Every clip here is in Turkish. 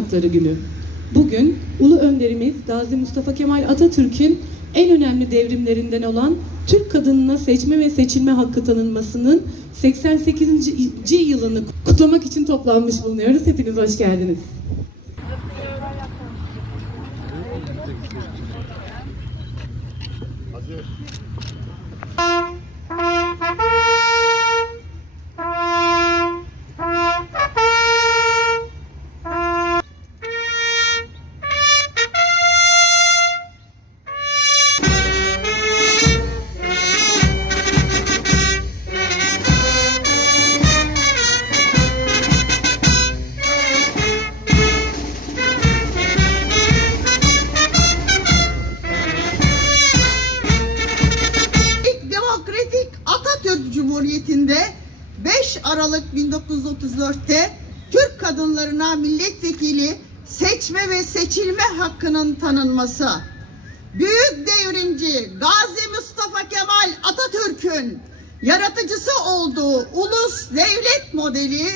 Hakları Günü. Bugün Ulu Önderimiz Gazi Mustafa Kemal Atatürk'ün en önemli devrimlerinden olan Türk kadınına seçme ve seçilme hakkı tanınmasının 88. yılını kutlamak için toplanmış bulunuyoruz. Hepiniz hoş geldiniz. İlk Cumhuriyeti'nde 5 Aralık 1934'te Türk kadınlarına milletvekili seçme ve seçilme hakkının tanınması. Büyük devrimci Gazi Mustafa Kemal Atatürk'ün yaratıcısı olduğu ulus devlet modeli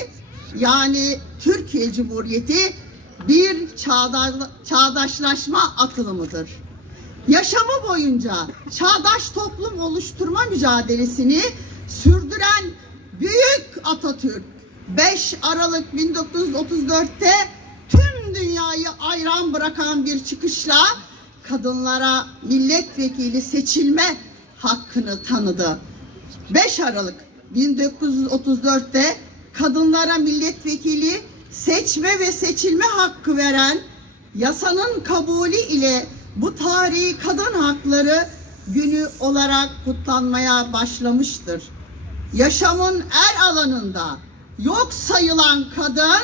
yani Türkiye Cumhuriyeti bir çağda- çağdaşlaşma atılımıdır yaşamı boyunca çağdaş toplum oluşturma mücadelesini sürdüren büyük Atatürk 5 Aralık 1934'te tüm dünyayı ayran bırakan bir çıkışla kadınlara milletvekili seçilme hakkını tanıdı. 5 Aralık 1934'te kadınlara milletvekili seçme ve seçilme hakkı veren yasanın kabulü ile bu tarihi kadın hakları günü olarak kutlanmaya başlamıştır. Yaşamın er alanında yok sayılan kadın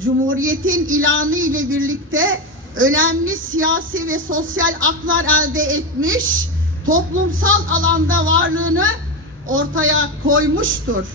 Cumhuriyetin ilanı ile birlikte önemli siyasi ve sosyal haklar elde etmiş, toplumsal alanda varlığını ortaya koymuştur.